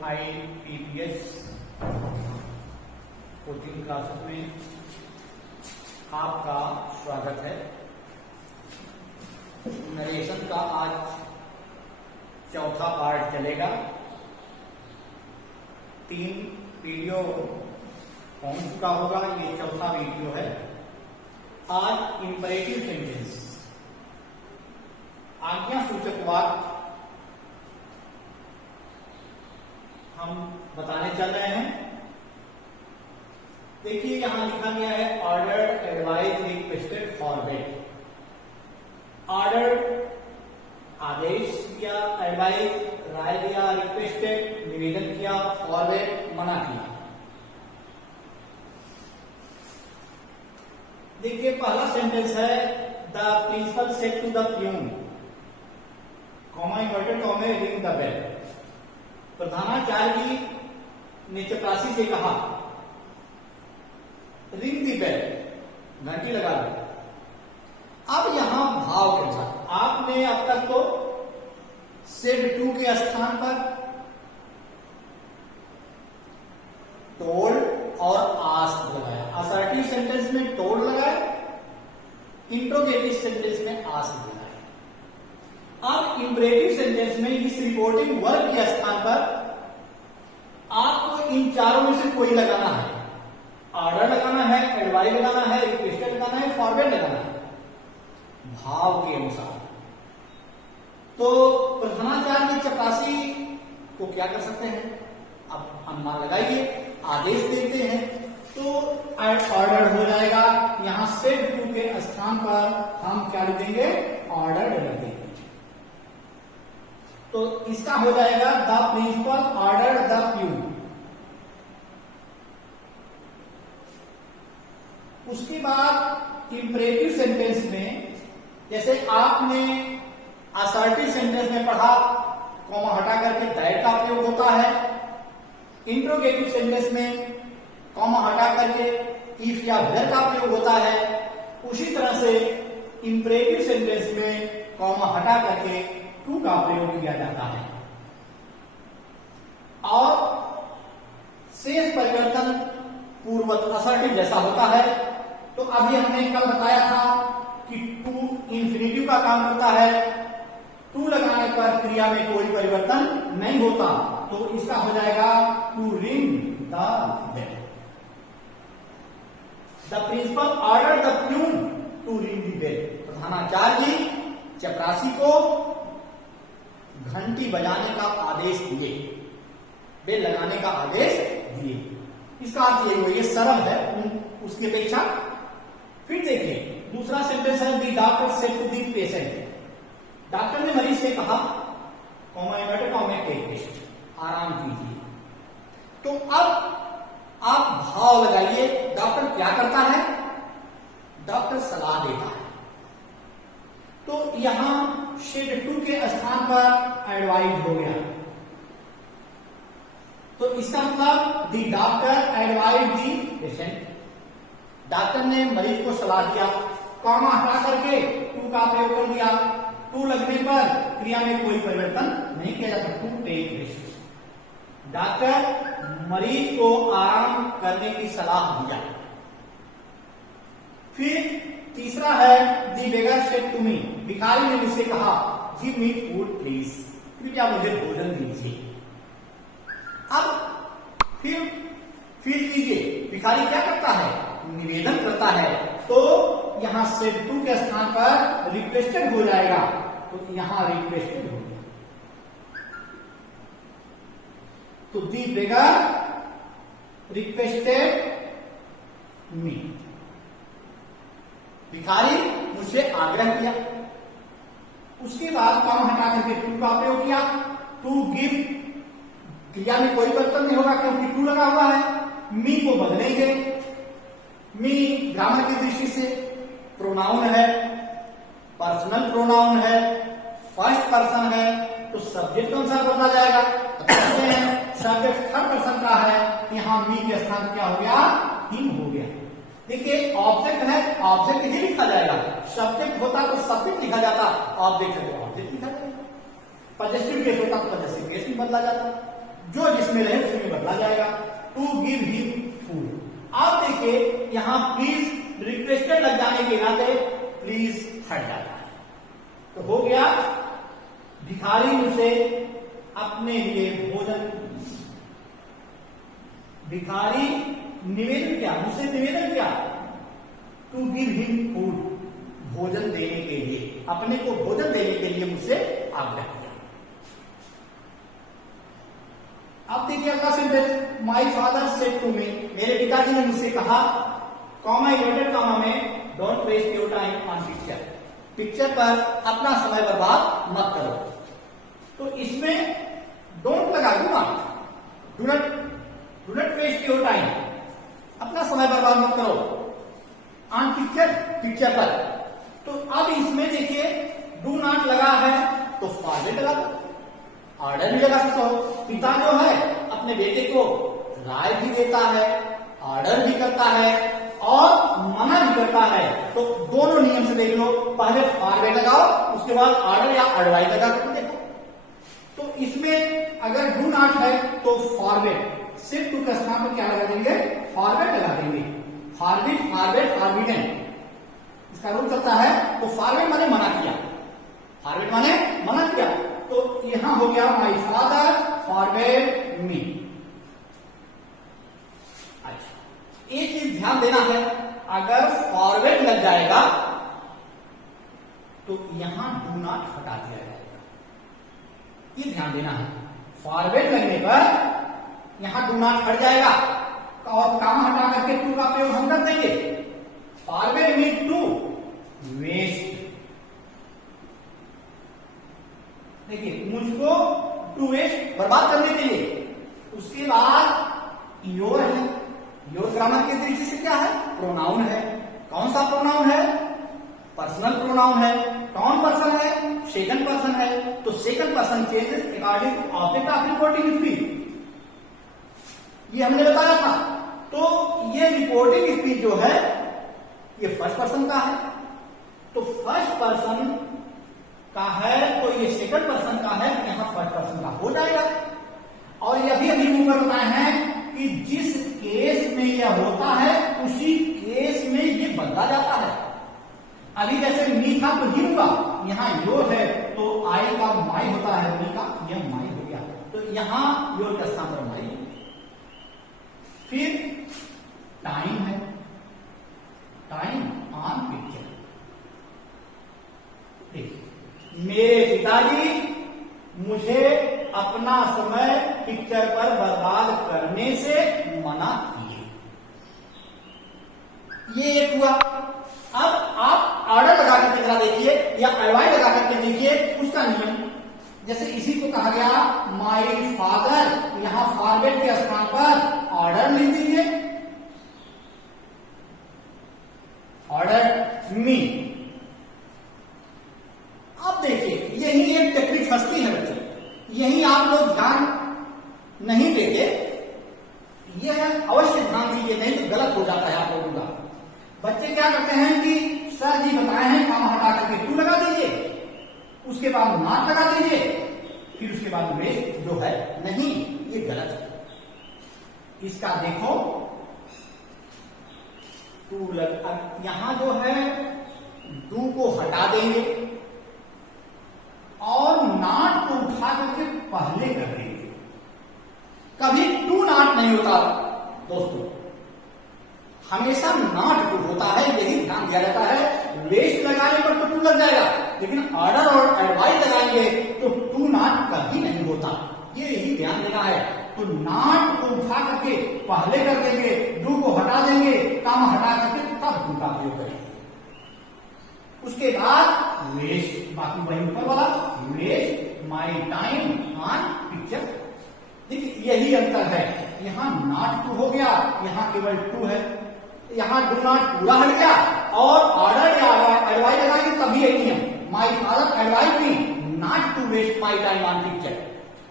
IPPS coaching classes में आपका स्वागत है। नरेशन का आज चौथा पार्ट चलेगा। 3 वीडियो पहुंच चुका होगा, ये चौथा वीडियो है। आज इंपरेटिव सेंटेंस आज्ञा सूचक वाक्य हम बताने चल रहे हैं। देखिए यहां लिखा गया है order, advise, requested, forward. Order आदेश दिया, एडवाइज राय दिया, रिक्वेस्टेड निवेदन किया, फॉरवर्ड मना किया। देखिए पहला सेंटेंस है the principal said to the peon, comma inverted comma ring the bell. प्रधानाचार्य ने चपरासी से कहा रिंग द बेल, घंटी लगा लो। अब यहां भाव के अनुसार आपने अब तक तो सेड टू के स्थान पर टोल्ड और आस्क्ड लगाया। असर्टिव सेंटेंस में टोल्ड लगाया, इंट्रोगेटिव सेंटेंस में आस्क्ड लगाया। अब इंपरेटिव सेंटेंस में इस रिपोर्टिंग वर्ब के स्थान पर आपको इन चारों में से कोई लगाना है। ऑर्डर लगाना है, एडवाइज लगाना है, रिक्वेस्टेड लगाना है, फॉरवर्ड लगाना है भाव के अनुसार। तो प्रधानाचार्य चपरासी को क्या कर सकते हैं, अब अनुमान लगाइए, आदेश देते हैं तो ऑर्डर हो जाएगा। यहां सेड टू के स्थान पर हम क्या लिख देंगे, ऑर्डर लिख देंगे। तो इसका हो जाएगा the principal order the peon. उसके बाद इंपरेटिव सेंटेंस में जैसे आपने असर्टिव सेंटेंस में पढ़ा, कॉमा हटा करके दैट का प्रयोग होता है। इंट्रोगेटिव सेंटेंस में कॉमा हटा करके इफ या वेयर का प्रयोग होता है। उसी तरह से इंपरेटिव सेंटेंस में कॉमा हटा करके टू का प्रयोग किया जाता है। और शेष परिवर्तन पूर्ववत असर्टिव जैसा होता है। तो अभी हमने कल बताया था कि टू इंफिनिटिव का काम करता है। टू लगाने पर क्रिया में कोई परिवर्तन नहीं होता, तो इसका हो जाएगा to ring the bell. The principal order the peon to ring the bell. प्रधानाचार्य चपरासी को घंटी बजाने का आदेश दिए, बेल लगाने का आदेश दिए। इसका अर्थ यही हुआ, ये सरल है उसकी अपेक्षा। फिर देखिए दूसरा सेंटेंस है the doctor said to the patient. Doctor ने मरीज से कहा, comma inverted comma take rest, आराम कीजिए। तो अब आप भाव लगाइए, डॉक्टर क्या करता है, डॉक्टर सलाह देता है। तो यहां शेड टू के स्थान पर एडवाइज हो गया। तो इसका मतलब the doctor advise the patient. Doctor ने मरीज को सलाह दिया, कॉमा हटा करके टू का प्रयोग कर दिया। टू लगने पर क्रिया में कोई परिवर्तन नहीं किया जाता, टू टेक रेस्ट। डॉक्टर मरीज को आराम करने की सलाह दिया। फिर तीसरा है दी बेगर सेड टू मी। भिखारी ने मुझसे कहा गिव मी फूड प्लीज, कृपया मुझे भोजन दीजिए। अब फिर फील कीजिए, भिखारी क्या करता है, निवेदन करता है। तो यहां सेड टू के स्थान पर रिक्वेस्टेड हो जाएगा। तो यहां रिक्वेस्टेड हो गया। तो दी बेगर रिक्वेस्टेड मी, भिखारी मुझसे आग्रह किया। उसके बाद कॉमा हटा करके टू का प्रयोग किया। टू गिव क्रिया में कोई परिवर्तन नहीं होगा क्योंकि टू लगा हुआ है। मी को बदलेंगे। मी ग्रामर की दृष्टि से प्रोनाउन है, पर्सनल प्रोनाउन है, फर्स्ट पर्सन है, तो सब्जेक्ट अनुसार बदला जाएगा। सब्जेक्ट थर्ड पर्सन का है, यहां मी के स्थान क्या हो गया, हिम हो गया। देखिए ऑब्जेक्ट है, ऑब्जेक्ट ही लिखा जाएगा। सब्जेक्ट होता तो सब्जेक्ट लिखा जाता, ऑब्जेक्ट है तो ऑब्जेक्ट लिखा जाएगा। पॉजिटिव केस होता तो पॉजिटिव केस में बदला जाता। जो जिसमें रहे उसमें बदला जाएगा। To give him food. आप देखिए यहां प्लीज रिक्वेस्टेड लग जाने के नाते प्लीज हट जाता है। तो हो गया भिखारी मुझसे अपने लिए भोजन, भिखारी निवेदन किया, मुझसे निवेदन किया टू गिव हिम फूड, भोजन देने के लिए, अपने को भोजन देने के लिए मुझसे आग्रह किया। अब देखिए अगला sentence, my father said to me, मेरे पिताजी ने मुझसे कहा, कॉमा इन्वर्टेड कॉमा में, don't waste your time on picture, picture पर अपना समय बर्बाद मत करो। तो इसमें डोंट लगा दूंगा, do not waste your time, अपना समय बर्बाद मत करो, ऑन पिक्चर, पिक्चर पर। तो अब इसमें देखिए डू नॉट लगा है तो फॉरवर्ड लगा दो, ऑर्डर भी लगा सकते हो। पिता जो है अपने बेटे को राय भी देता है, ऑर्डर भी करता है और मना भी करता है। तो दोनों नियम से देख लो, पहले फॉरवर्ड लगाओ, उसके बाद ऑर्डर या एडवाइस लगा कर देखो। तो इसमें अगर डू नॉट है तो फॉरवर्ड, सिर्फ टू के स्थान पर क्या लगा देंगे, फॉरवर्ड लगा देंगे। फॉरवर्ड, फॉरवर्ड, फॉरबिडन, इसका रूल चलता है। तो फॉरवर्ड माने मना किया, फॉरवर्ड माने मना किया। तो यहां हो गया माय फादर फॉरवर्ड मी। अच्छा, एक चीज ध्यान देना है, अगर फॉरवर्ड लग जाएगा तो यहां डू नॉट हटा दिया जाएगा, ये ध्यान देना है। फॉरवर्ड लगने पर यहां डू नॉट हट जाएगा और काम हटा करके टू का प्रयोग हम कर देंगे। फॉरवर्ड मी टू वेस्ट, देखिए मुझको टू वेस्ट, बर्बाद करने के लिए। उसके बाद योर है, योर ग्रामर के दृष्टि से क्या है, प्रोनाउन है। कौन सा प्रोनाउन है, पर्सनल प्रोनाउन है। कौन पर्सन है, सेकंड पर्सन है। तो second person changes according to object of reporting speech, ये हमने बताया था। तो ये रिपोर्टिंग स्पीच जो है ये फर्स्ट पर्सन का है, तो फर्स्ट पर्सन का है तो ये सेकंड पर्सन का है, तो यहां फर्स्ट पर्सन का हो जाएगा। और ये अभी ऊपर बताए हैं कि जिस केस में यह होता है उसी केस में ये बदला जाता है। अभी जैसे मी था तो ही हुआ, यहां योर है तो आई का माई होता है, मी का यह माई हो गया। तो यहां योर का स्थान पर माई। फिर टाइम है, टाइम ऑन पिक्चर। मेरे पिताजी मुझे अपना समय पिक्चर पर बर्बाद करने से मना किए। ये एक हुआ। अब आप ऑर्डर लगा करके जरा देखिए या एडवाइस लगा करके देखिए उसका नियम। जैसे इसी को कहा गया माय फादर, यहां फॉरवर्ड के स्थान पर ऑर्डर लिख दीजिए, ऑर्डर मी। अब देखिए यही एक टेक्निक फंसती है बच्चे, यही आप लोग ध्यान नहीं देते, यह अवश्य ध्यान दीजिए, नहीं तो गलत हो जाता है आप लोगों का। बच्चे क्या करते हैं कि सर जी बताए हैं काम हटा करके टू लगा दीजिए, उसके बाद नॉट लगा दीजिए, फिर उसके बाद वेस्ट जो है, नहीं, ये गलत है। इसका देखो टू यहां जो है डू को हटा देंगे और नॉट को उठा करके पहले कर देंगे। कभी टू नॉट नहीं होता दोस्तों, हमेशा नॉट टू होता है, यही ध्यान दिया जाता है। वेस्ट लगाने पर तो टू लग जाएगा, लेकिन ऑर्डर और एडवाइस लगाएंगे तो टू नॉट कभी नहीं होता, ये यही ध्यान देना है। तो नॉट को उठा करके पहले कर देंगे, डू को हटा देंगे, काम हटा करके तब डू का प्रयोग करेंगे। उसके बाद वेस्ट, बाकी वही ऊपर वाला waste my time on picture. देखिए यही अंतर है, यहां नॉट टू हो गया, यहां केवल टू है। यहां डू नॉट पूरा हट गया और ऑर्डर या एडवाइस लगाएंगे तभी एक नियम, my father advise me not to waste my time on picture,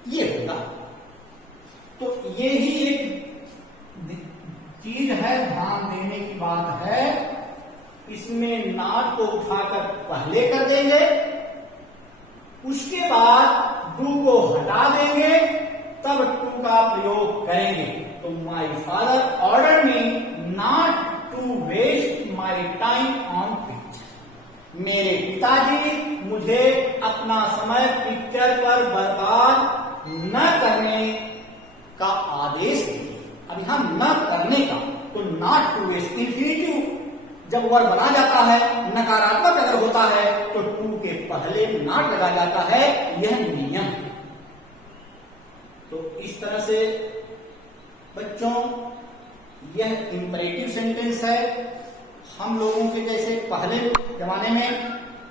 ये होगा। तो ये ही एक चीज है, ध्यान देने की बात है। इसमें नॉट को उठाकर पहले कर देंगे, उसके बाद डू को हटा देंगे, तब टू का प्रयोग करेंगे। तो my father order me not to waste my time on picture. मेरे पिताजी मुझे अपना समय पिक्चर पर बर्बाद न करने का आदेश दिए। अब यहां न करने का, तो नॉट टू वेस्ट इंफिनिटिव जब वर्ड बना जाता है, नकारात्मक अगर होता है तो टू के पहले नॉट लगा जाता है, यह नियम है। तो इस तरह से बच्चों यह इंपरेटिव सेंटेंस है। हम लोगों के जैसे पहले जमाने में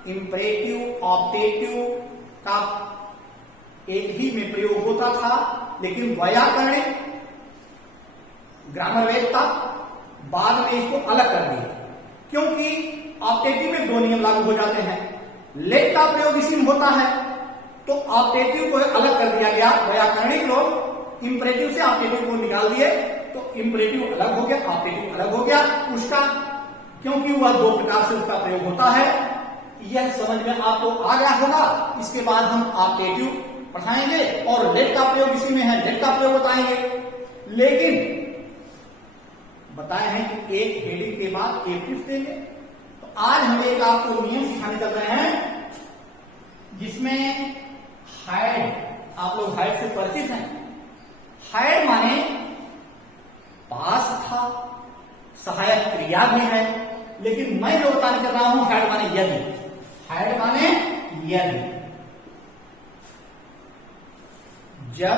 इंपरेटिव ऑप्टेटिव का एक ही में प्रयोग होता था, लेकिन व्याकरणिक ग्रामर वेत्ता बाद में इसको अलग कर दिया, क्योंकि ऑप्टेटिव में दो नियम लागू हो जाते हैं। लेट का प्रयोग इसी में होता है, तो ऑप्टेटिव को अलग कर दिया गया। व्याकरणिक लोग इंपरेटिव से ऑप्टेटिव को निकाल दिए, तो इंपरेटिव अलग हो गया, ऑप्टेटिव अलग हो गया उसका, क्योंकि वह दो प्रकार से उसका प्रयोग होता है। यह समझ में आपको आ गया होगा। इसके बाद हम ऑप्टेटिव पढ़ाएंगे और लेट का प्रयोग इसी में है, लेट का प्रयोग बताएंगे। लेकिन बताए हैं कि एक हेडिंग के बाद एक टिप्स देंगे। तो आज हम एक आपको नियम सिखाने चल रहे हैं, जिसमें हाइड, आप लोग हाइड से परिचित हैं। हाइड माने पास था, सहायक क्रिया भी है, लेकिन मैं जो बताने चल रहा हूं हाइड माने यदि। हाइड माने यदि, जब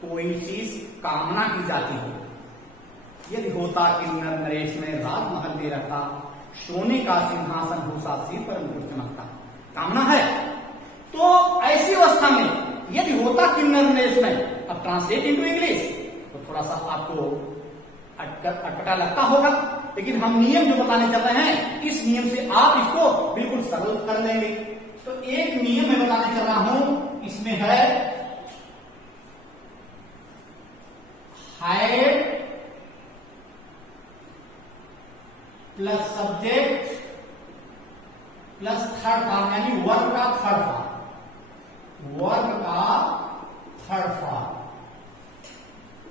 कोई चीज कामना की जाती हो। यदि होता किन्नर नरेश में राजमहल में रखा, सोने का सिंहासन भूषा सिर पर मुकुट चमकता। कामना है, तो ऐसी अवस्था में यदि होता किन्नर नरेश में, अब ट्रांसलेट इनटू इंग्लिश तो थोड़ा सा आपको अटपटा लगता होगा, लेकिन हम नियम जो बताने चल रहे हैं, इस नियम से आप इसको बिल्कुल सरल कर लेंगे। तो एक नियम मैं बताने चल रहा हूं, इसमें है hide plus subject plus third form, यानी वर्ब का थर्ड फॉर्म, वर्ब का थर्ड फॉर्म।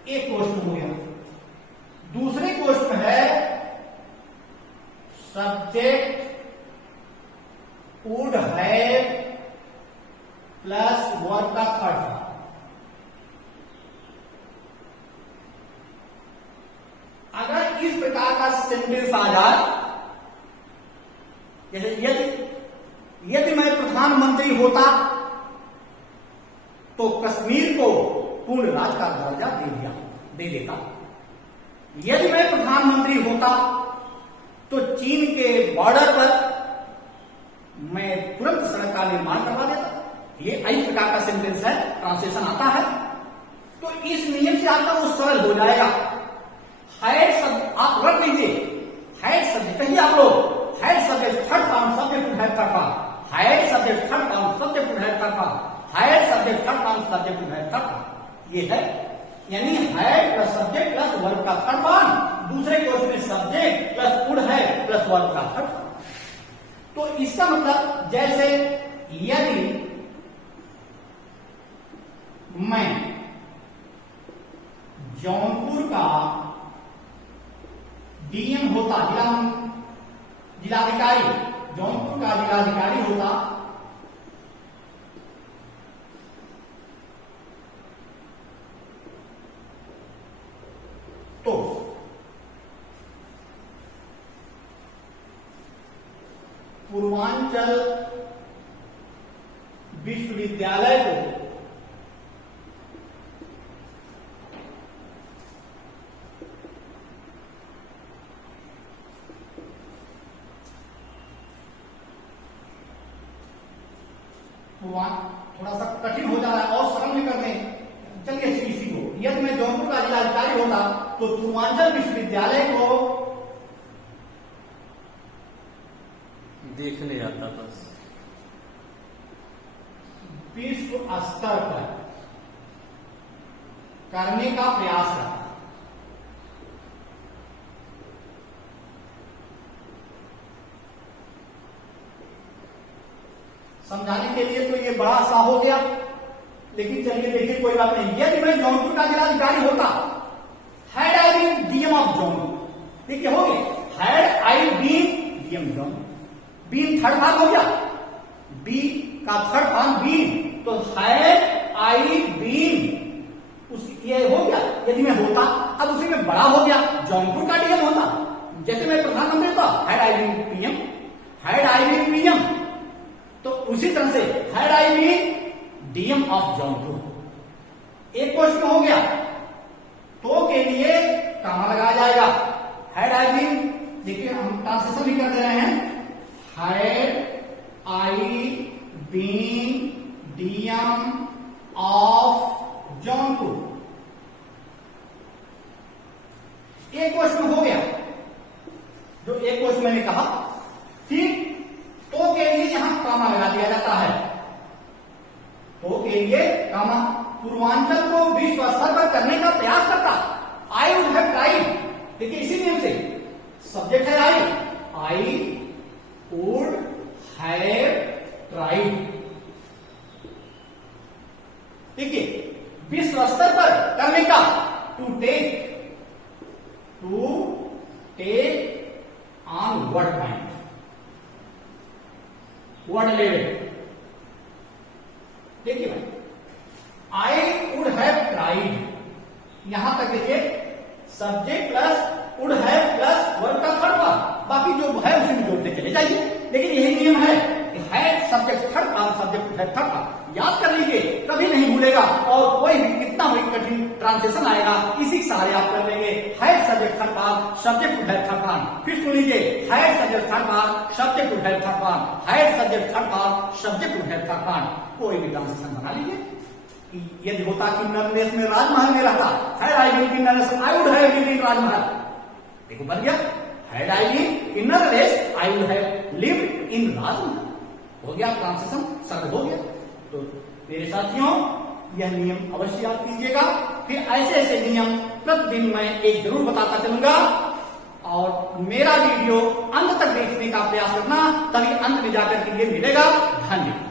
एक क्वेश्चन हो गया। दूसरे क्वेश्चन है subject would have plus verb का थर्ड फॉर्म। अगर इस प्रकार का सेंटेंस आ जाए, जैसे यदि मैं प्रधानमंत्री होता तो कश्मीर को पूर्ण राज्य का दर्जा दे देता। यदि मैं प्रधानमंत्री होता तो चीन के बॉर्डर पर मैं तुरंत सड़क का निर्माण करवा देता। ये इस प्रकार का सेंटेंस है, ट्रांसलेशन आता है। तो इस नियम से आपका वो सरल हो जाएगा। हाइड शब्द आप रख लीजिए, हाइड शब्द कहिए आप लोग, hide subject third form, subject would have third form, hide subject third form, subject would have third form, hide subject third form, subject would have third form. ये है, यानी hide plus subject plus verb का third form. दूसरे question में subject plus would have plus verb का third form. तो इसका मतलब जैसे यदि मैं जौनपुर का डीएम होता, जिलाधिकारी, जौनपुर का जिलाधिकारी होता, तो पूर्वांचल विश्वविद्यालय को थोड़ा सा कठिन हो जा रहा है और सरल में कर दें। चलिए इसी को, यदि मैं जौनपुर का जिलाधिकारी होता तो पूर्वांचल विश्वविद्यालय को देखने आता बस विश्व स्तर पर करने का प्रयास करता। समझाने के लिए तो ये बड़ा सा हो गया, लेकिन चलिए देखिए कोई बात नहीं। यदि मैं जौनपुर का जिलाधिकारी होता, had I been DM of Jaunpur, देखिए हो गया had I been DM Jaunpur, been third form हो गया, बी का थर्ड फॉर्म बीन, तो हैड आई बीन ये हो गया। यदि मैं होता, अब उसी में बड़ा हो गया, जौनपुर का डीएम होता, जैसे मैं प्रधानमंत्री था, had I been PM, had I been PM, तो उसी तरह से had I been DM of Jaunpur. एक क्वेश्चन हो गया, तो के लिए कामा लगाया जाएगा, हैड आई बीन, देखिए हम ट्रांसलेशन भी कर दे रहे हैं, had I been DM of Jaunpur. एक क्वेश्चन हो गया, जो एक क्वेश्चन मैंने कहा, ठीक, तो के लिए यहां कामा लगा दिया जाता है, तो के लिए कामा। पूर्वांचल को विश्व स्तर पर करने का प्रयास करता, आई वुड हैव ट्राइड, देखिए इसी नियम से सब्जेक्ट है आई वुड हैव ट्राइड। देखिए विश्व स्तर पर करने का, to take on word point, word level. देखिए भाई, आई वुड हैव ट्राइड, यहां तक देखिए subject plus would have plus word का थर्ड फॉर्म, बाकी जो है उसी में जोड़ते चले जाइए। लेकिन यही नियम है कि had subject third form, subject would have third form, याद कर लीजिए, कभी नहीं भूलेगा। और कोई भी कितना भी कठिन ट्रांसलेशन आएगा, इसी के सहारे आप कर लेंगे, had subject third form, subject would have third form. फिर सुन लीजिए, had subject third form, subject would have third form, had subject third form, subject would have third form. कोई भी ट्रांसलेशन बना लीजिए। यदि होता कि नरेश में राजमहल में रहता, had I been in Naresh I would have lived in Rajmahal, देखो बन गया, had I been in Naresh I would have lived in Rajmahal, हो गया ट्रांसलेशन, सरल हो गया। तो मेरे साथियों, यह नियम अवश्य याद कीजिएगा। फिर ऐसे ऐसे नियम प्रतिदिन मैं एक जरूर बताता चलूंगा, और मेरा वीडियो अंत तक देखने का प्रयास करना, तभी अंत में जाकर के लिए मिलेगा। धन्यवाद।